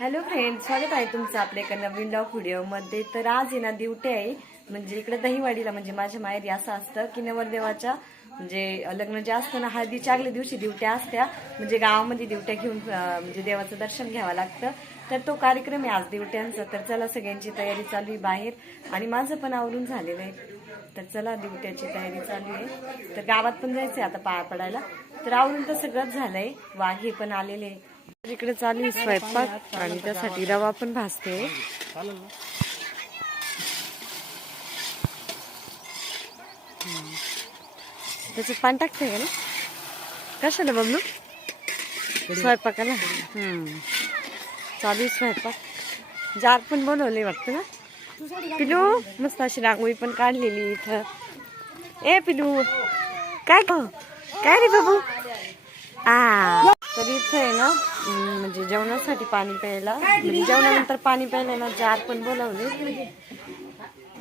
Hello friends, स्वागत आहे तुमचं आपल्या एका नवीन ब्लॉग व्हिडिओमध्ये। तर आज आहे ना ड्युटी आहे, म्हणजे इकडे दहीवाडीला म्हणजे माझ्या माहेरी असं असतं की नवरदेवाच्या म्हणजे लग्न जे असतं ना हळदीच्या आगल्या दिवशी ड्युट्या असत्या, म्हणजे गावामध्ये ड्युट्या घेऊन म्हणजे देवाचं दर्शन घ्यावं लागतं। तर तो कार्यक्रम आहे आज ड्युट्यांचा। तर चला सगळ्यांची तयारी चालू आहे बाहेर आणि माझं पण आवरून झालेलं आहे। तर चला ड्युट्याची तयारी चालू आहे। तर गावात पण जायचंय आता पाया पडायला। तर आवरून तर सगळंच झालंय, वाघे पण आलेले। इकडे चालू आहे स्वयंपाक आणि त्यासाठी रवा पण भाजते। त्याचं पान टाकते का ना कशाला बबलू स्वयंपाकाला? चालू स्वयंपाक। जार पण बनवले वाटतं ना पिलू, मस्त अशी रांगोळी पण काढलेली इथं। ए पिलू काय काय रे बाबू? तर इथं आहे ना म्हणजे जेवणासाठी पाणी प्यायला, म्हणजे जेवणानंतर पाणी प्यायला ना जार पण बोलवले,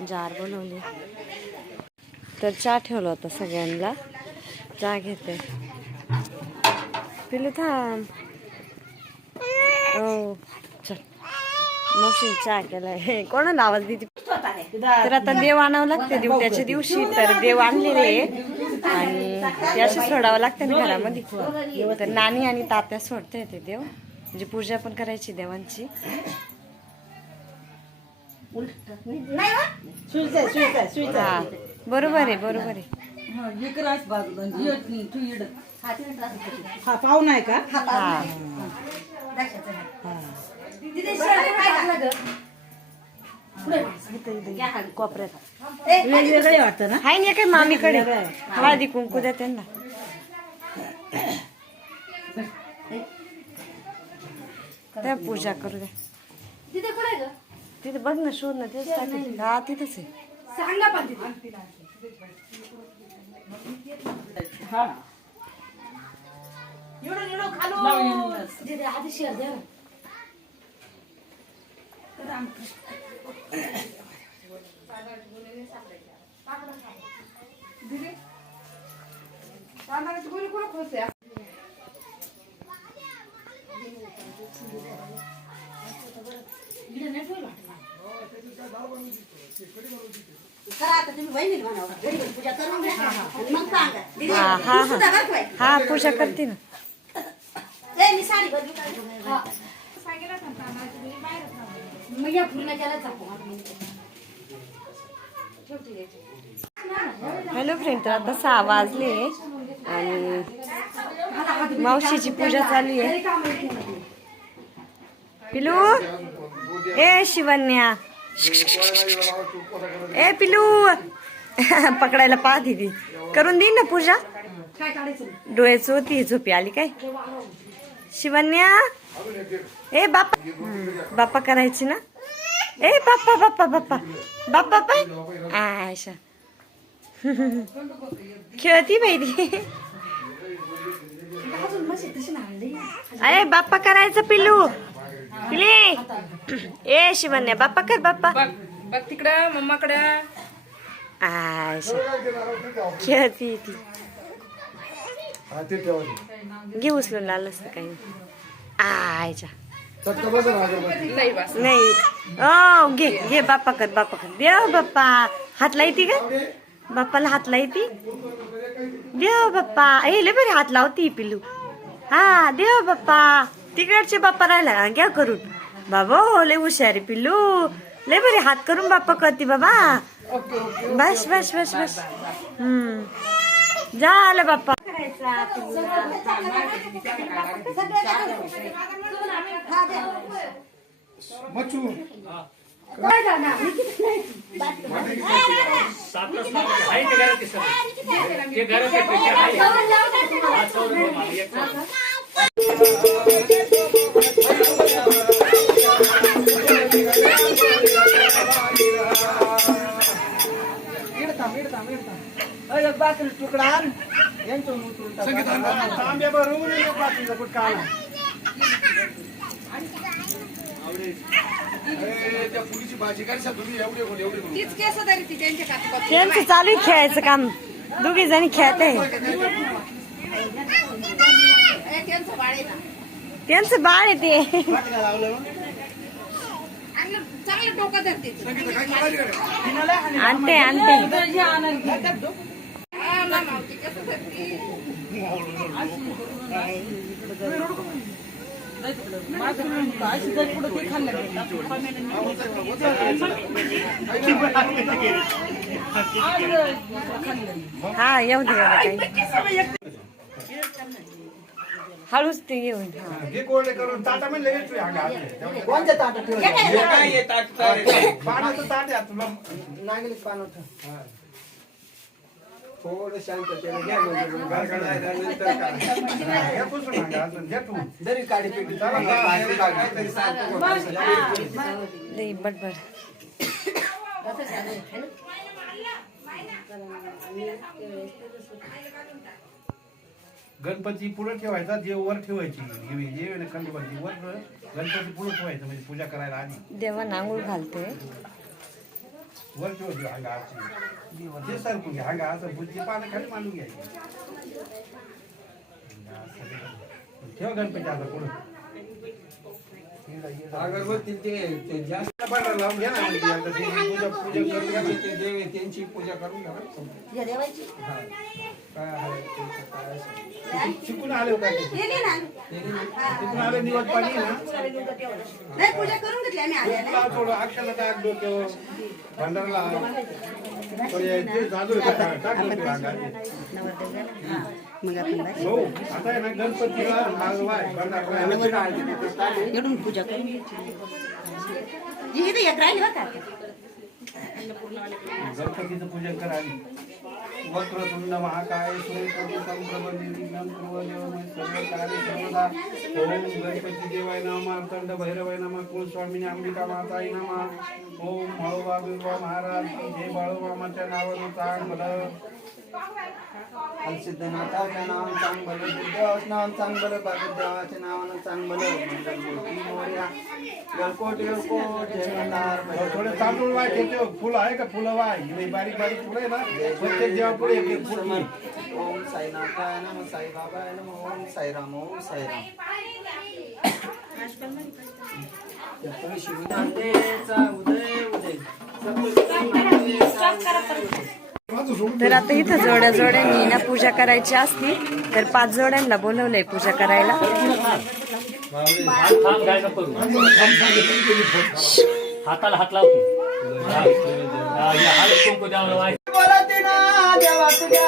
जार बोलवले। तर चहा ठेवला होता सगळ्यांना, चहा घेते। पिलू थांब। हो चल, मशीन चहा केलाय। कोणाला आवाज देते? तर आता देव आणावं लागते ड्युट्याच्या दिवशी। तर देव आणलेले आणि ते असे सोडावं लागते ना घरामध्ये। तर नानी आणि तात्या सोडते ते देव, म्हणजे पूजा पण करायची देवांची। हा बरोबर आहे, बरोबर आहे। पाहुणा आहे का? कोपऱ्यात वेगवेगळे वाटतं ना? हाय ना काय मामीकडे हळदी कुंकू द्या त्यांना। त्या पूजा करू द्या। तिथे बघ ना, शोध ना, तेच टाकलं। हा तिथंच आहे। हा पूजा करते ना। हॅलो फ्रेंड, तर आता 6 वाजले आणि मावशीची पूजा चालू आहे। पिलू ए शिवन्या, ए पिलू पकडायला पाहते ती। करून देईन ना पूजा, डोळ्याच होती, झोपी आली काय शिवन्या? ए बाप्पा, बाप्पा करायची ना। ए बाप्पा बाप्पा बाप्पा बाप्पा पाय आयशा खेळती बाई ती। अरे बाप्पा करायचं पिल्लू, पिले ए शिवन्या बाप्पा कर, बाप्पा बघ तिकडं मम्माकडे। आयशा खेळती ती। घे उचलून लाल असतं काही आयच्या नाही। ओ घे घे, बाप्पा कर, बाप्पा कर। देव बाप्पा हात लायती का? बाप्पाला हात लायती। देव बाप्पा हे लय बरे हात लावती पिल्लू। हा देव बाप्पा, तिकडचे बाप्पा राहिला घ्या करून। बाबा लय हुशारी पिल्लू, लय बरे हात करून बाप्पा करते बाबा। बस बस बस बस, झालं बाप्पा। तुकडा त्यांचं चालू खेळायचं काम, दोघी जणी खेळत आहे। त्यांचं बाळ आहे ते. चांगलं डोकं धरते आणते हा येऊ दे काही हळूच ते येऊन जे कोरडे करून ताटा म्हणले घेतली कोणत्या ताटात पाण्याचं ताट आहे तुला नागेल पानवत थोडं शांततेने घ्या म्हणजे मग नंतर काय. हे पुसून आणा, अजून घे तू. जरी काडी पेटी तरी सांगतो लई बडबड गणपती पुढे ठेवायचा देव वर ठेवायची जे खंडोबाची वर गणपती पुढे ठेवायचं म्हणजे पूजा करायला आधी देवांना आंघोळ घालते. वर ठेवायची हांगा ते सरकून घ्या हांगा असं बुद्धी पानं खाली मांडून घ्यायची ठेवा गणपती आता पुढे अगरबत्ती ते जास्त लावून घ्या ना म्हणजे आता ते पूजा पूजा करून घ्या ना. ते देव आहे त्यांची पूजा करून घ्या. हा. काय आहे त्यांचं काय असेल. शिकून आले होते शिकून आले निवड पाणी ना पूजा करून घेतली आम्ही आल्या थोडं अक्षरला टाक डोक्यावर भांडारला ते झालं हो आता आहे ना गणपतीला मागवाय एवढून पूजा करून इथे एक राहिली बघा गणपतीचं पूजन करा आधी वक्रतुंड महाकाय सूर्यकोटि संप्रभनिर्विघ्नं कुरु देवमय सर्वकार्ये सर्वदा ओम गणपती देवाय नमः मार्तंड भैरवाय नमः कुलस्वामिनी अंबिका माताय नमः ओम बाळोबा बिरबा महाराज की जय बाळोबामाच्या नावानं चांग भलं सिद्धनाथाच्या नावानं चांग भलं बुद्धदेवाचं नावानं चांग भलं बाबूदेवाच्या नावानं चांग भलं मंगलमूर्ती मोरया गलकोट गलकोट जय मल्हार थोडे तांदूळ वाय घेतो फुलं आहे का फुलं वाय नाही बारीक बारीक फुलं आहे ना प्रत्येक देवा पुढे एक एक फुल ओम साईनाथाय नमः साई बाबाय नमः ओम साईराम ओम साईराम शिवनाथेचा उदय उदय तर आता इथं जोड्या जोड्यांनी ना पूजा करायची असती तर 5 जोड्यांना बोलवलंय पूजा करायला. हाताला हात लावतो हात कुंकू द्यावं बोलते ना देवा तुझ्या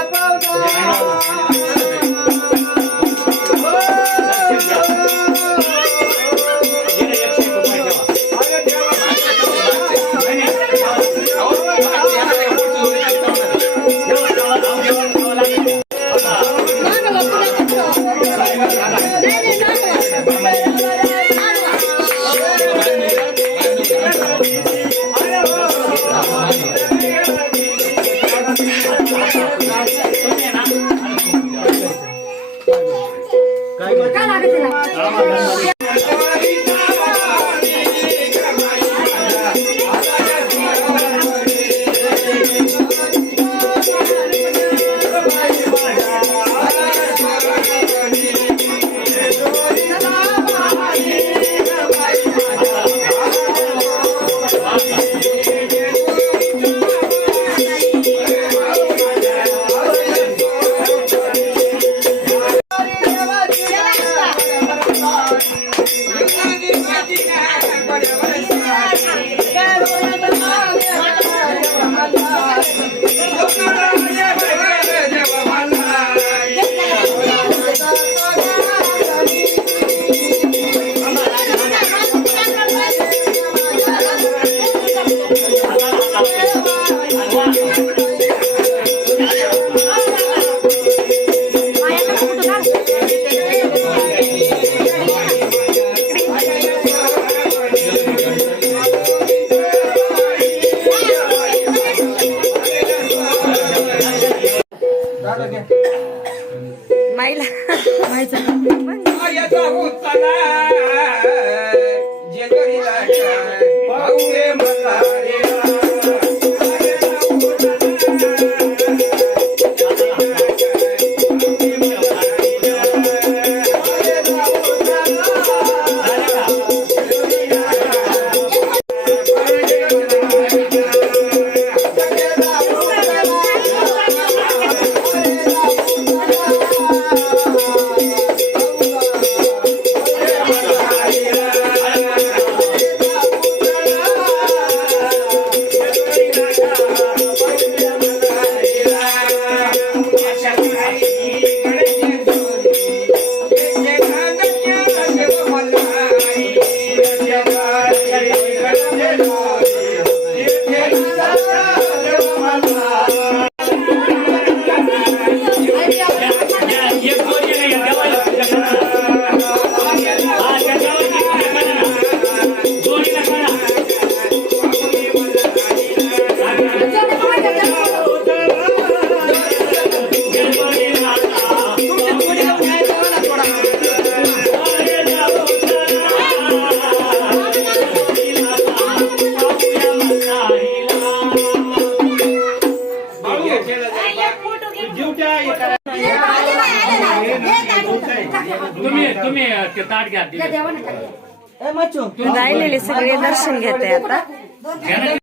माईला एक गोरी आहे, या देवाला पूजा करा. हा, त्या देवाची पूजा करा ना. गोरीला करा. तुम्ही ते ताट घ्या दिले. ए मच्छू राहिलेले सगळे दर्शन घेते आता. घ्या ना.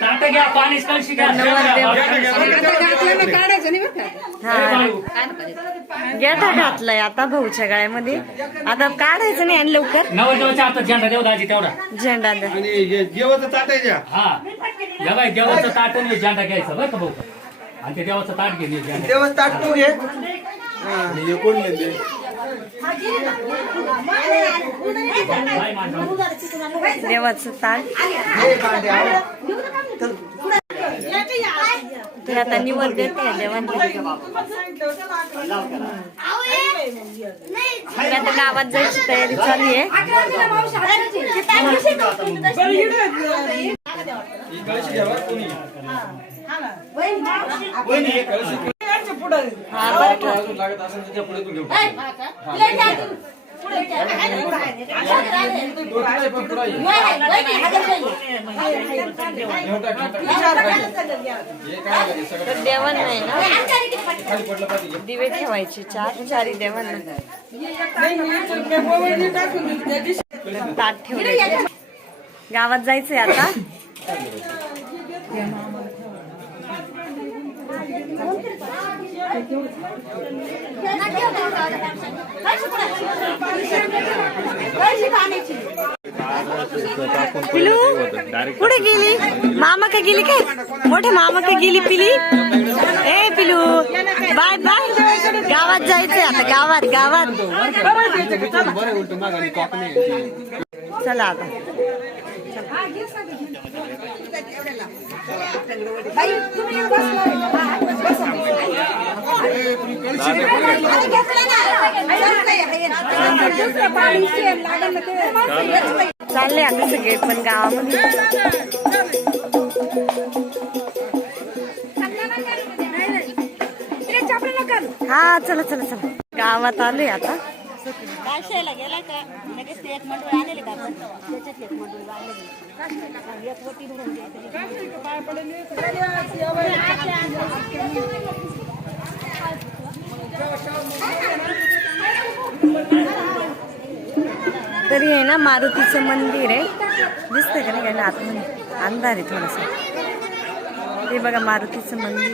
ताट घ्या, पाणी कळशी घ्या. गेटा घातलाय आता भाऊच्या गळ्यामध्ये. आता काढायचं नाही आणि लवकर नवरदेवाच्या हातात झेंडा देऊ दाजी तेवढा. झेंडा द्या. आणि हे जेवाचं ताट आहे द्या. हा या बाई देवाचं ताट आणि झेंडा घ्यायचा बरं का भाऊ. आणि ते देवाचं ताट घे झेंडा. देवस्थ ताट तू घे. आणि हे कोण म्हणते बाई माणसं. देवाचं ताट. हे भांडे आण. ते आता निवड देते देवांना. तर आता गावात जायची तयारी चालू आहे. हा बरं का. तर देवान नाही ना दिवे ठेवायचे चारी देवांना. ताट ठेवले. गावात जायचंय आता. पिलू कुठे गेली? मामा का गेली काय? मोठे मामा का गेली पिली? ए पिलू बाय बाय. गावात जायचंय आता. गावात चला आता. चालले आता सगळे पण गावामध्ये. हा चला चला चला. गावात आलोय आता. तरी आहे ना मारुतीचं मंदिर आहे. दिसतंय का नाही? आतमध्ये अंधार आहे थोडासा. ते बघा मारुतीचं मंदिर.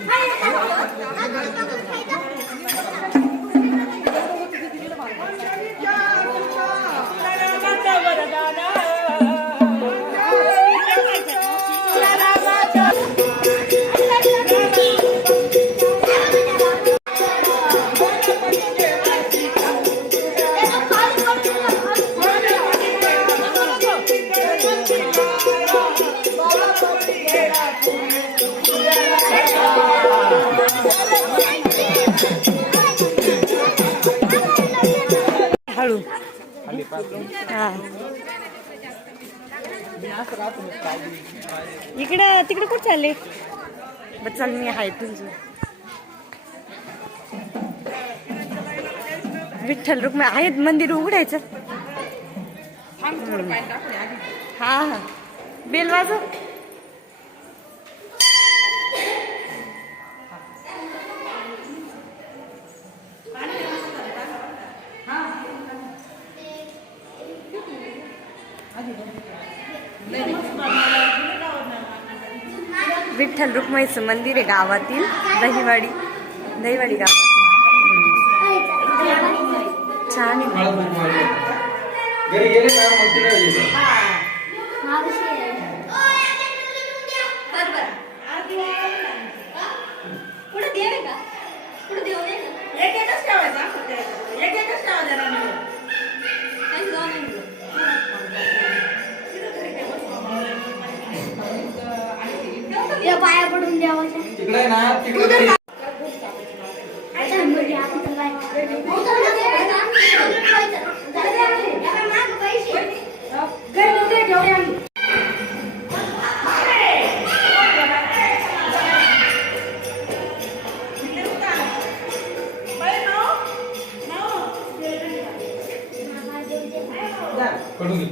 हा इकडं तिकडे कुठे चालले बस चाल मी आहे तुझं विठ्ठल रुक्मिणी आहेत मंदिर उघडायचं हा हा बेल वाजव विठ्ठल रुक्मिणीचं मंदिर आहे गावातील दहिवाडी गावात छान आहे घरी गेले का मग तिकडे गेले पाया पडून द्यावाच्या तिकडे ना तिकडे कडून घे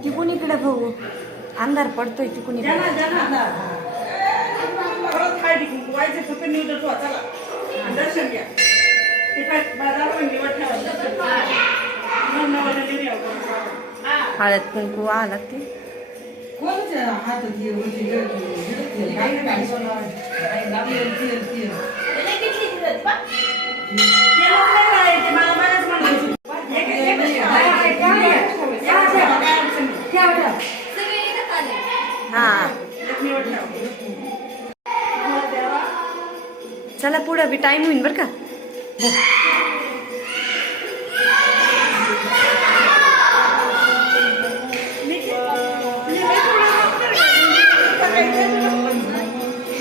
तिकून इकडे भाऊ अंधार पडतोय तिकून इकडे दर्शन घ्या हळद कुंकू आला ते हा चला पुढं बी टाइम होईल बरं का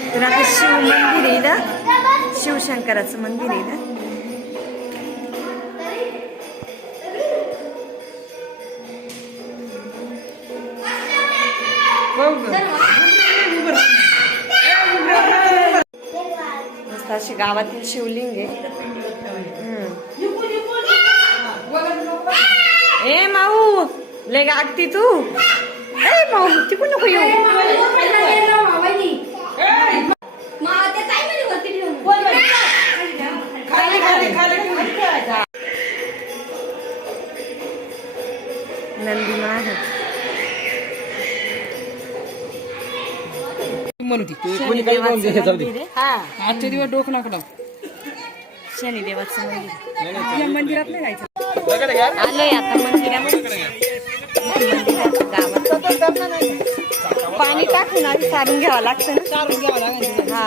तर आता शिव मंदिर आहे ना शिवशंकराचं मंदिर आहे ना मस्त अशी गावातील शिवलिंग आहे ए माऊ ले गागती तू ए माऊ तिकून नको येऊ नंदी महाराज आजच्या दिवस डोकं नको शनिदेवाचं मंदिर या मंदिरात नाही जायचं आलोय आता मंदिरामध्ये गावात पाणी टाकून आधी सारून घ्यावं लागतं ना सारून घ्यावं लागेल हा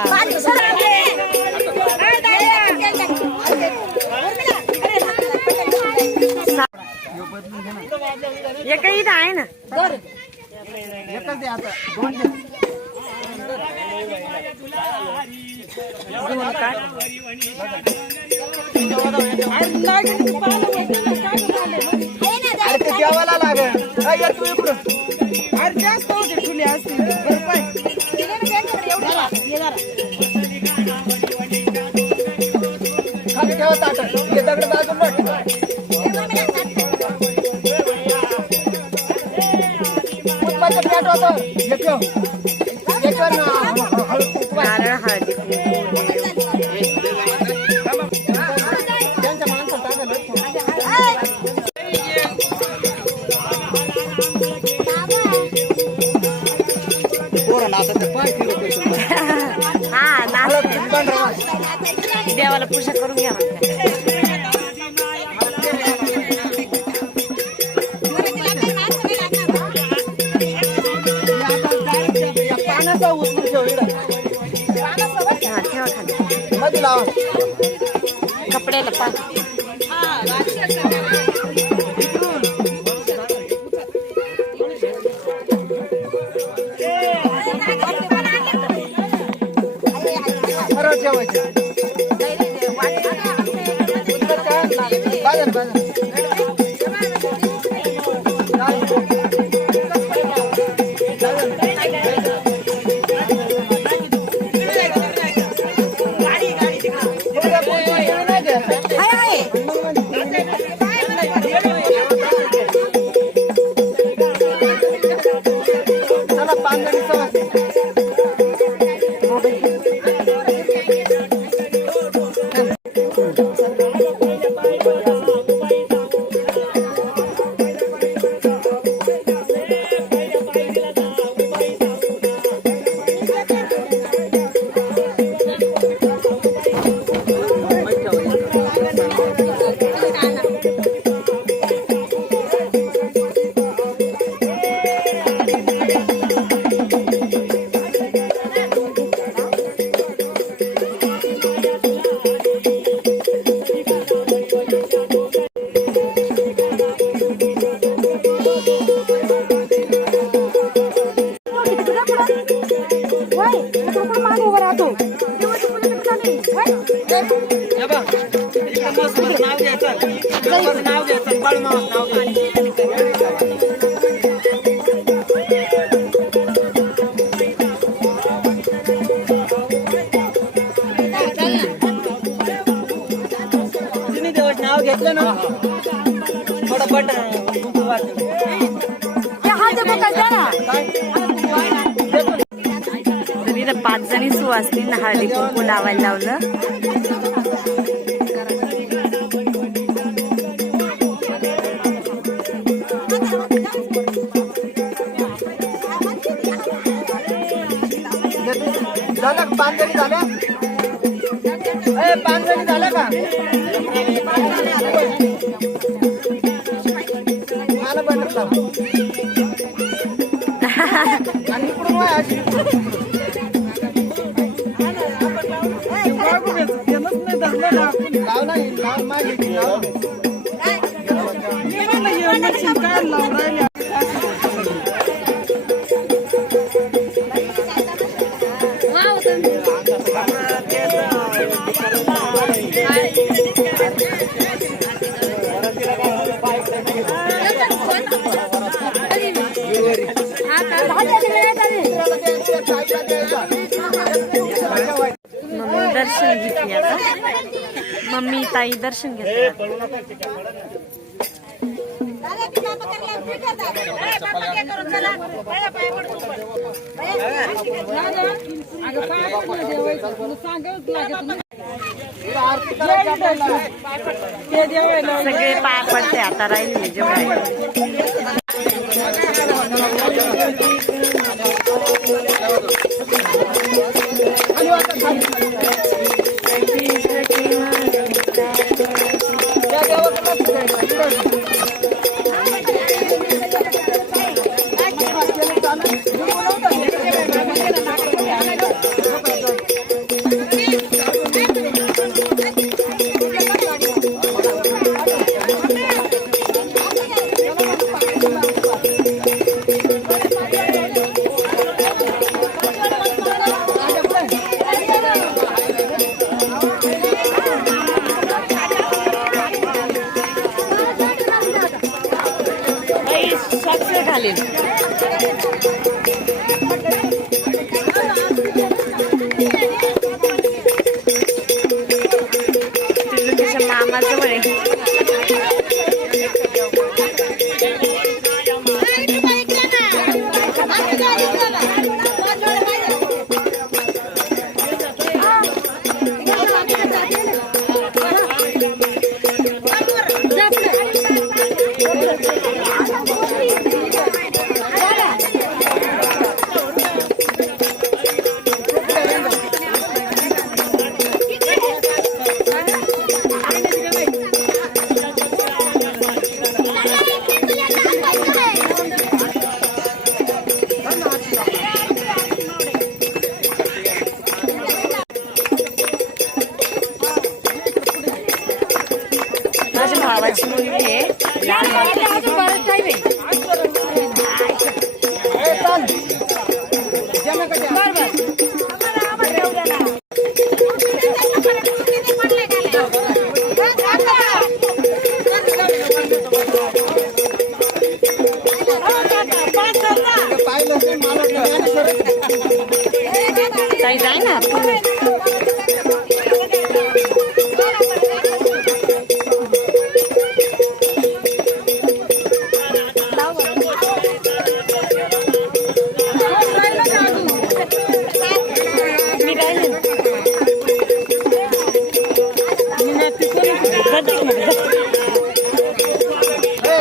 एक इथं आहे ना एकच दे आता दोन दे दोन काढ अरे ते देवाला लागेल अरे तू इकडं अरे जास्त होते ठुले असतील बरं पाय खाली ठेवा ताट हे दगड बाजूला उत्पादन पेट होतं हे ठेव याच्यावर नारळ हळदी त्यांच्या माणसाला टाकायला हा नाच देवाला पूजा करून घ्या पाण्याचा उचलून ठेव हा ठेवा खाली मध्ये लावा कपड्याला पा ठेवायचं नाव घेतलं ना थोडं बटर तर इथं 5 जणी सुवासिनींना हळदी कुंकू लावायला लावलं. झालं 5 जणी झाल्या 5 जणी झाल्या का मला बटर लाव आणि इकडून वळ अशी लाव नाही लाव माझी लाव मम्मी दर्शन घेतली आता. मम्मी ताई दर्शन घेतलं. सगळे पाय पडते आता राहिले जेवढे. मामाजवळ आहे.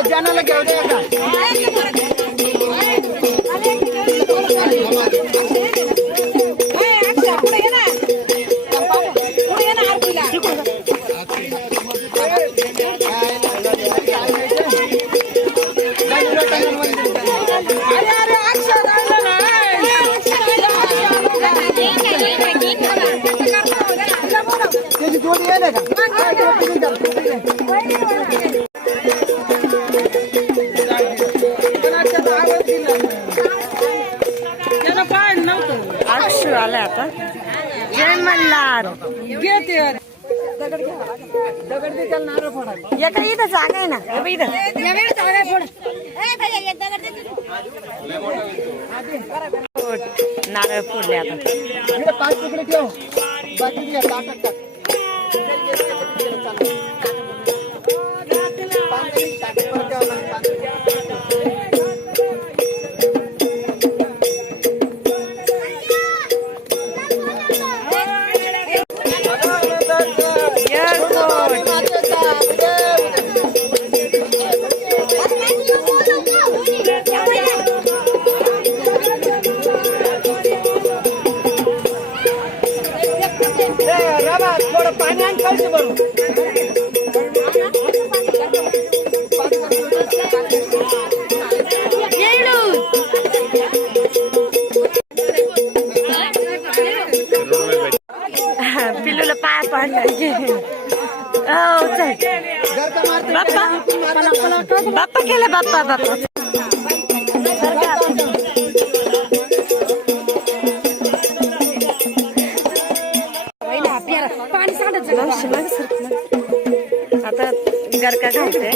ज्ञानाला घेऊ दे का त्याची जोडी आहे का त्यानं काय नव्हतं अक्षू आलाय आता. जय मल्हार. घे ते दगड दे त्याला नारळ फोडायला एका इथं जागा आहे ना, हे बघ इथं. नारळ फोडले आता. इकडे 5 तुकडे ठेव बाकी घ्या ताटात टाक थोडं पाणी आणि कळशी भरू पिल्लूला पाय पाडला की. हो चल बाप्पा बाप्पा केलं बाप्पा बाप्पा. आता गरका घालते.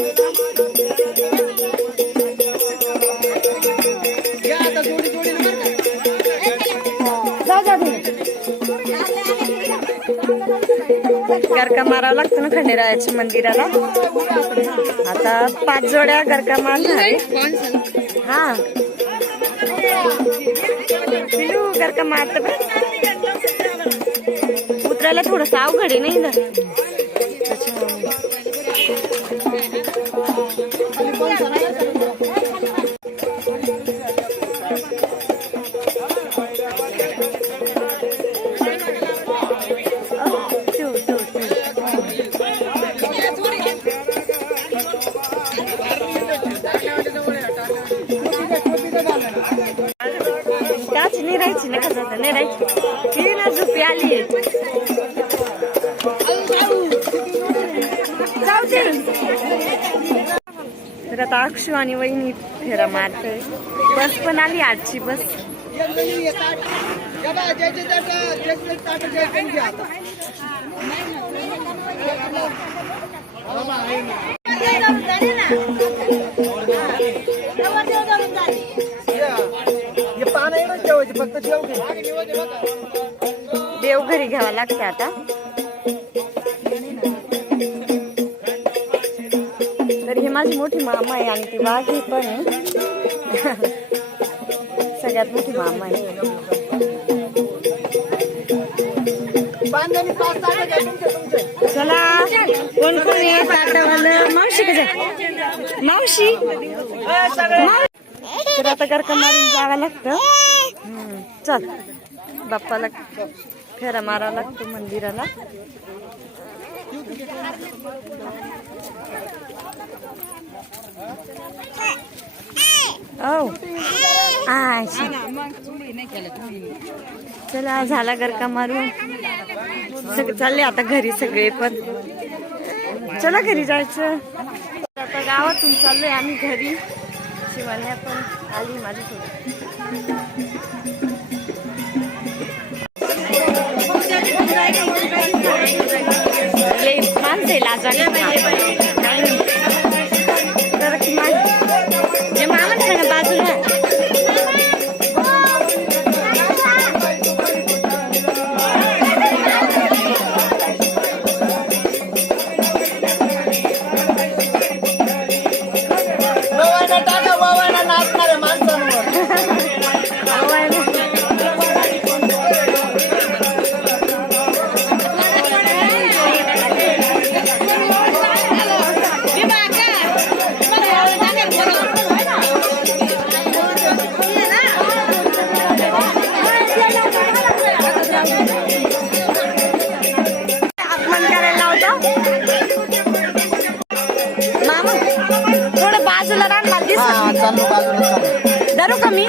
गरका मारावं लागतं ना खंडेरायाच्या मंदिराला. आता 5 जोड्या गरका मारणार. हा पिलू गरका मारत उतरायला थोडस अवघड आहे नाही ना. काच नाही राहायची ना कसं नाही राहायची. ती ना झोपी आली. जाऊ दे. तर आता अक्षू आणि वहिनी फेरा मारतोय. बस पण आली आजची बस. पानं एवढंच ठेवायचे फक्त देवघरी घ्यावा लागतं आता. तर हे माझी मोठी मामा आहे आणि ती वाघी पण आहे. सगळ्यात मोठी मामा आहे. चला कोण कोण आहे ताटावालं. मावशी कसं मावशी. तर आता गरका मारून जावं लागतं. चल बाप्पाला फेरा मारावा लागतो मंदिराला. चला झाला गरका मारून. चालले आता घरी सगळे पण. चला घरी जायचं. आता गावातून चाललोय आम्ही घरी. शिवान्या पण आली माझ्यासोबत. माणसे लाजा तर जे मामाच ना बाजूला. बाजूला रान मला दिसत चालू बाजूला चालू धरू का मी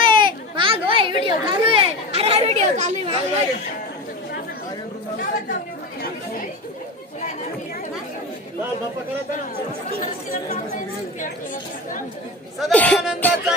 व्हिडिओ चालू आहे. अरे व्हिडिओ चालू आहे. सदानंदाचा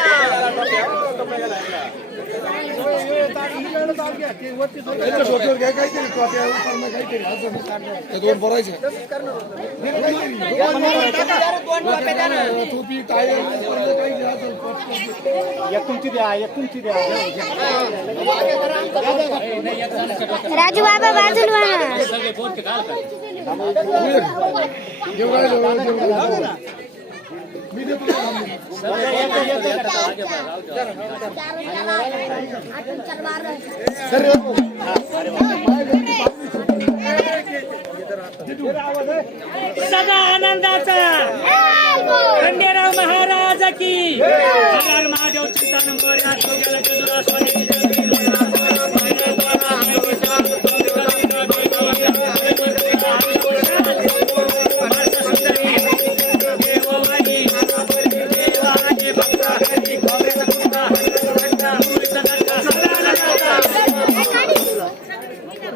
राजू बाबा बाजूला सदा आनंदाचा खंडेराव महाराज की हर हर महादेव चिंतन मोरया सोग्याला गजुरा स्वामी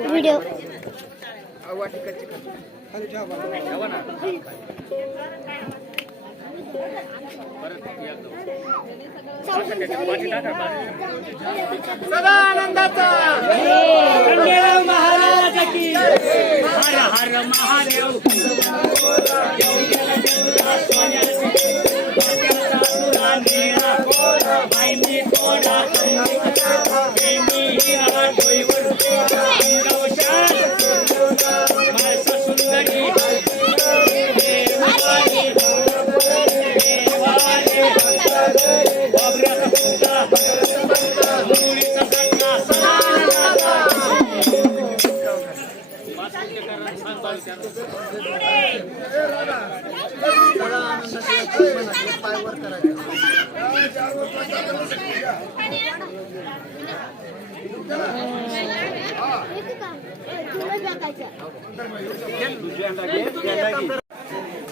व्हिडिओ सदानंदाचा खंडेराव महाराज की हर हर महादेव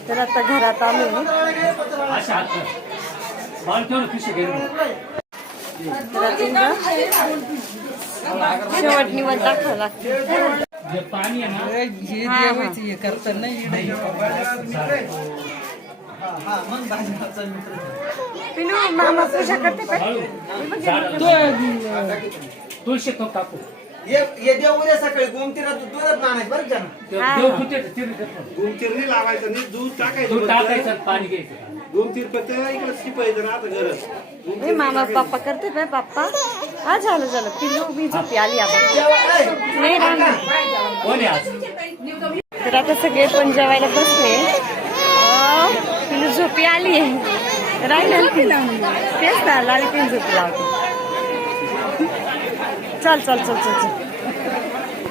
तर आता घरात आलो शेवट निवड दाखवावं लागते पाणी आहे ना हे करता नाही पिलू मामा पूजा करते तुळशी तो टाकू ये देव उद्या सकाळी गोमतीला दूधच नाणायचं बरं का देव कुठे तिथे गोमतीर लावायचं नाही, दूध दूध टाकायचं टाकायचं पाणी घ्यायचं गोमतीर पत्ते इकडे शिपायचं ना आता गरज हे मामा पप्पा करते बाय पप्पा हा झालं झालं पिलू मी झोपी आली आता नाही राहणार कोण आहे आज तर आता सगळे पण जेवायला बसले पिलू झोपी आली राहिलं तेच ना लाली तीन झोपी लावते चल चल चल चल चल